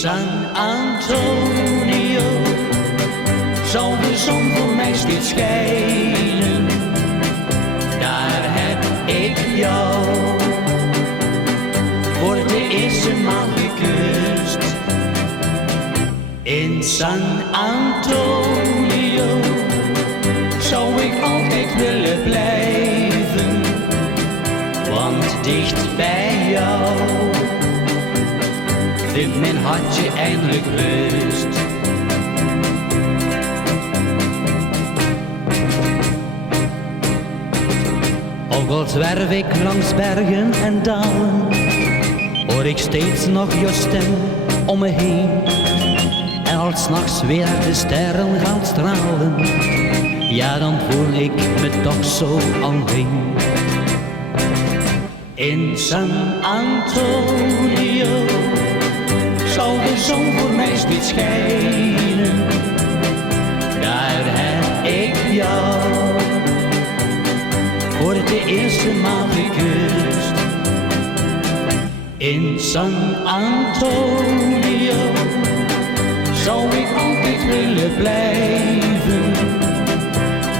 San Antonio zal de zon voor mij steeds schijnen. Daar heb ik jou voor de eerste maal gekust. In San Antonio zou ik altijd willen blijven, want dicht bij jou vindt mijn hartje eindelijk rust. Ook al zwerf ik langs bergen en dalen, hoor ik steeds nog je stem om me heen. En als 's nachts weer de sterren gaan stralen, ja, dan voel ik me toch zo alleen. In San Antonio zal de zon voor mij steeds schijnen. Daar heb ik jou voor de eerste maal gekust. In San Antonio zou ik altijd willen blijven,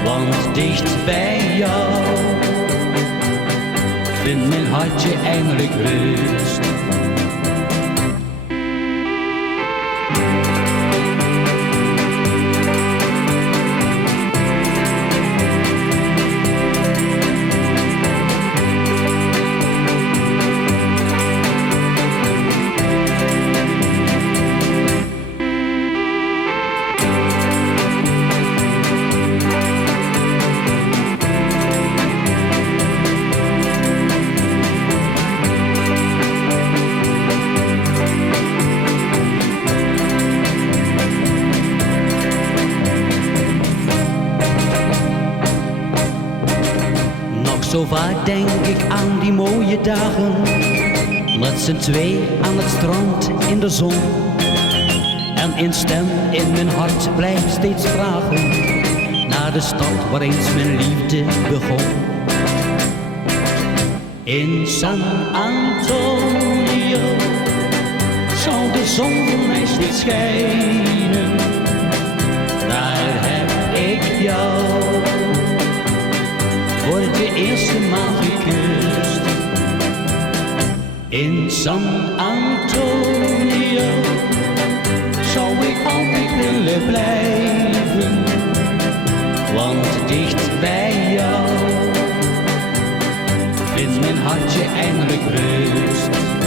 want dicht bij jou vindt mijn hartje eindelijk rust. Zo vaak denk ik aan die mooie dagen, met z'n twee aan het strand in de zon. En een stem in mijn hart blijft steeds vragen naar de stad waar eens mijn liefde begon. In San Antonio zal de zon voor mij steeds schijnen. Daar heb ik jou voor de eerste maal gekust. In San Antonio zou ik altijd willen blijven, want dicht bij jou vindt mijn hartje eindelijk rust.